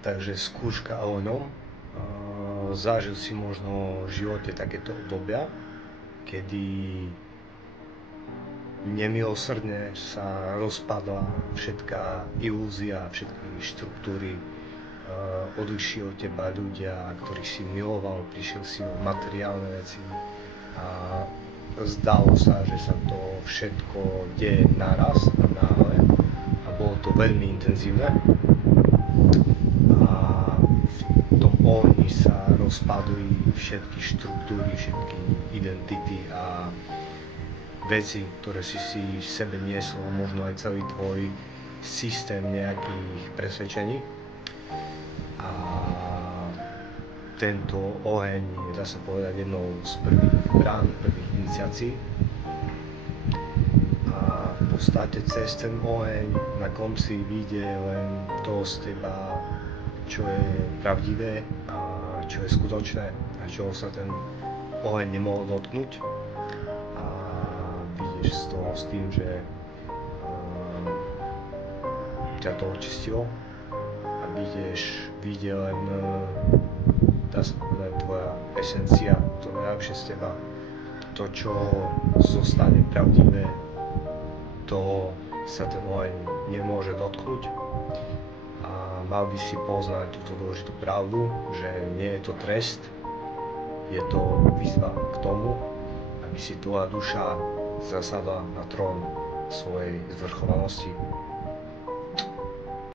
Takže skúška ohňom. Zažil si možno v živote takéto obdobia, kedy nemilosrdne sa rozpadla všetká ilúzia, všetky štruktúry, odišli od teba ľudia, ktorých si miloval, prišiel si o materiálne veci a zdalo sa, že sa to všetko deje naraz a náhle a bolo to veľmi intenzívne a v tom ohni sa rozpadli všetky štruktúry, všetky identity a veci, ktoré si v sebe niesol, možno aj celý tvoj systém nejakých presvedčení. A tento oheň je, dá sa povedať, jednou z prvých brán, prvých iniciácií. A v podstate cez ten oheň na konci vyjde len to z teba, čo je pravdivé a čo je skutočné a čoho sa ten oheň nemohol dotknúť. A vyjdeš z toho s tým, že ťa to očistilo a vyjde len, dá sa povedať, tvoja esencia, to najlepšie z teba. To, čo zostane pravdivé, to sa ten oheň nemôže dotknúť. A mal by si poznať túto dôležitú pravdu, že nie je to trest, je to výzva k tomu, aby si tvoja duša zasadla na trón svojej zvrchovanosti.